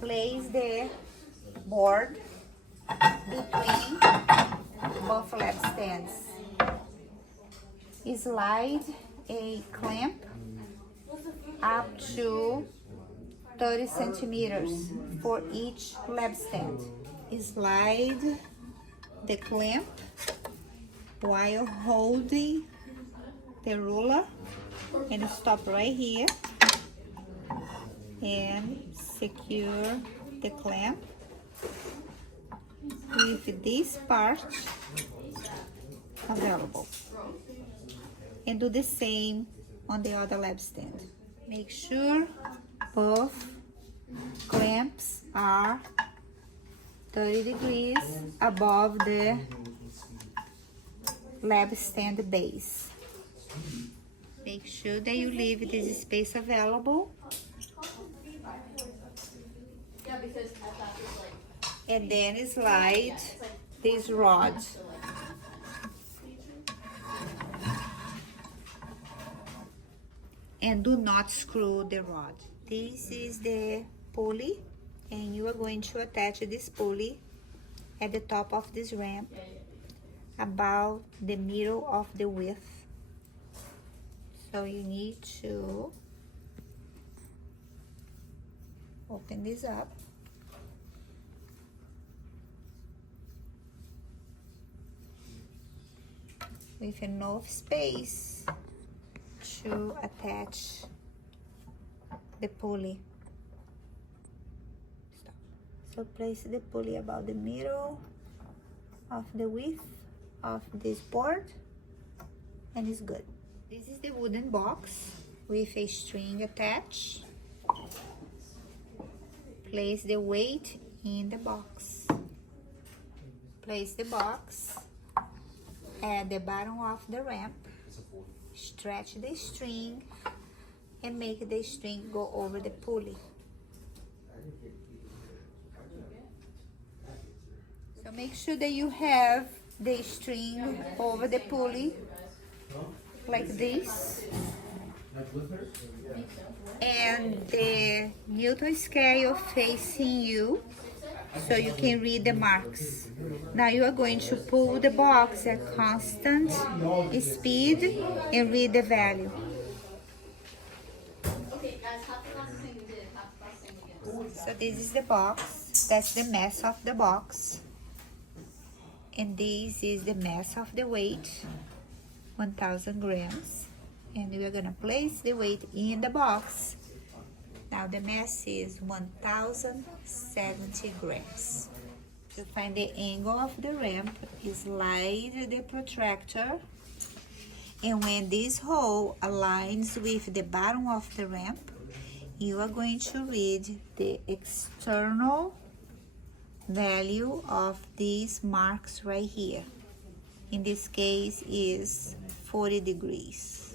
Place the board between both lap stands. Slide a clamp up to 30 centimeters for each lap stand. Slide the clamp while holding the ruler and stop right here and secure the clamp with this part available, and do the same on the other lap stand. Make sure both clamps are 30 degrees above the lap stand base. Make sure that you leave this space available. And then slide this rod. And do not screw the rod. This is the pulley, and you are going to attach this pulley at the top of this ramp about the middle of the width. So you need to open this up. With enough space to attach the pulley. Stop. So place the pulley about the middle of the width of this board, and it's good. This is the wooden box with a string attached. Place the weight in the box. Place the box at the bottom of the ramp. Stretch the string and make the string go over the pulley. So make sure that you have the string over the pulley like this, and the Newton scale facing you so you can read the marks. Now you are going to pull the box at constant speed and read the value. So this is the box. That's the mass of the box. And this is the mass of the weight, 1,000 grams. And we are gonna place the weight in the box. Now the mass is 1,070 grams. To find the angle of the ramp, slide the protractor, and when this hole aligns with the bottom of the ramp, you are going to read the external value of these marks right here. In this case is 40 degrees.